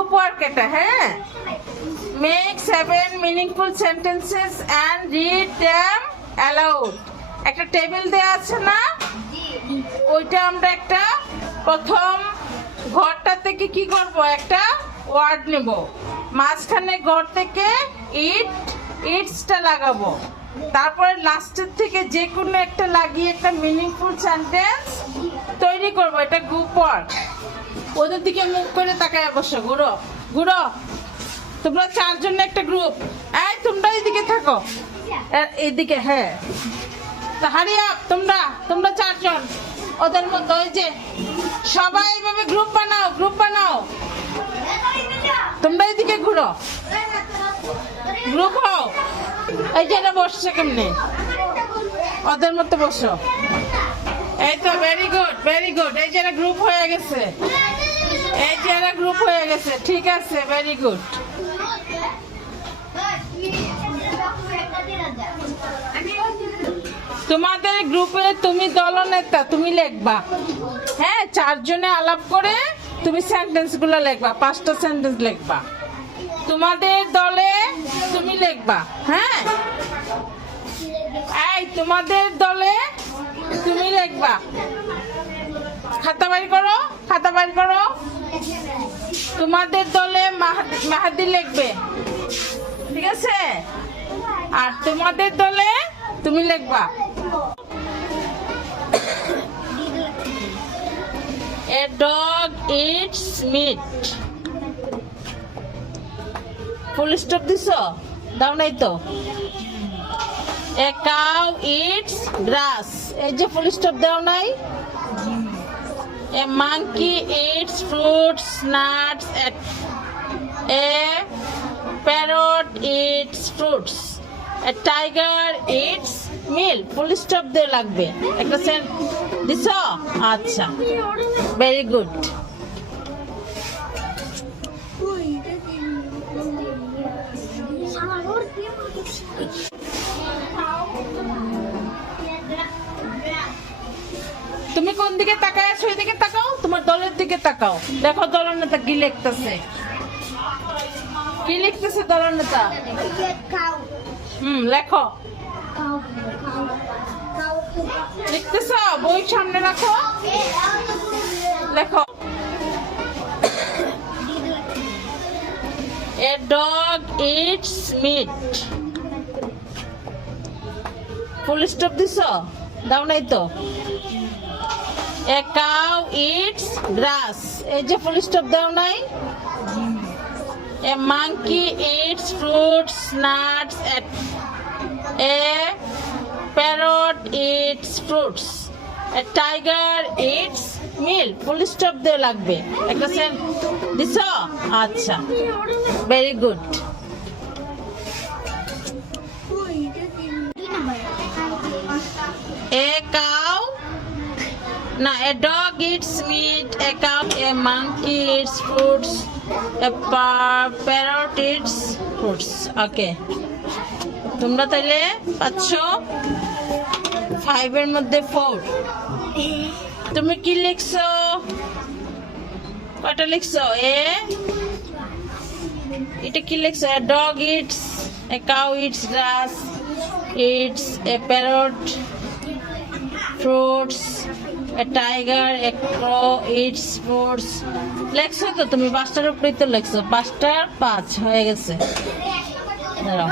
Group work এটা, হ্যাঁ। Make 7 meaningful sentences and read them allowed. একটা টেবিল দেওয়া আছে না, ওইটা আমরা একটা প্রথম ঘরটা থেকে কি করব, একটা ওয়ার্ড নেব, মাঝখানে ঘর থেকে ইটসটা লাগাবো, তারপরে লাস্টের থেকে যে কোনো একটা লাগিয়ে একটা মিনিংফুল সেন্টেন্স তৈরি করব। এটা গ্রুপ ওয়ার্ক। ওদের দিকে মুখ করে তাকায় বসো, ঘুরো ঘুরো। তোমরা 4 জন একটা গ্রুপ, এই তোমরা এইদিকে থাকো, এইদিকে, হ্যাঁ। তো হারি আপ, তোমরা 4 জন ওদের মধ্যে, ওই যে সবাই এইভাবে গ্রুপ বানাও। তোমরা এইদিকে ঘুরো, গ্রুপ হও। এই যে এটা বসছে কেমনে, ওদের মধ্যে বসো। এই তো, ভেরি গুড। এই যে এরা গ্রুপ হয়ে গেছে, ঠিক আছে, ভেরি গুড। তোমাদের গ্রুপে তুমি দলনেতা, তুমি লিখবা, হ্যাঁ। 4 জনে আলাপ করে তুমি সেন্টেন্স গুলো লিখবা, 5টা সেন্টেন্স লিখবা। তোমাদের দলে তুমি লিখবা, হ্যাঁ। এই তোমাদের দলে তুমি লিখবা। খাতা বাইর করো। তোমাদের দলে মাহাদি লিখবে, ঠিক আছে। আর তোমাদের দলে তুমি লিখবা। A dog eats meat. Full stop দিছো, দাও নাই তো। A cow eats grass. এই যে ফুল স্টপ দাও নাই। A monkey eats fruits, nuts. A parrot eats fruits. A tiger eats milk. Full stop দিয়ে লাগবে। একটা সেন্ট দিছো, আচ্ছা, ভেরি গুড। তুমি কোন দিকে তাকায় আছো, এদিকে তাকাও, তোমার দলের দিকে তাকাও, দেখো দলের নেতা কি লিখতেছে। দলের নেতা? লেখো। লিখতেছ, বই সামনে রাখো, লেখো। A dog eats meat. Full stop দিছো, দাও নাই তো। A cow eats grass. এই যে ফুল স্টপ দাও নাই। A monkey eats fruits, nuts. A parrot eats fruits. A tiger eats milk. Full stop দিয়ে লাগবে। একটা সেন্ট দিছো, আচ্ছা, very good. A cow, no, a dog eats meat. A cow, a monkey eats fruits. A parrot eats fruits. Okay. তোমরা তাইলে পাচ্ছ 5 এর মধ্যে 4। তুমি কি লিখছো, কয়টা লিখছো? এটা কি লিখছো? A dog eats, a cow eats grass, eats, a parrot fruits, a tiger, a crow eats fruits. লিখছো তো তুমি, 5টার উপরেই তো লিখছো, 5টার 5 হয়ে গেছে। দাঁড়াও।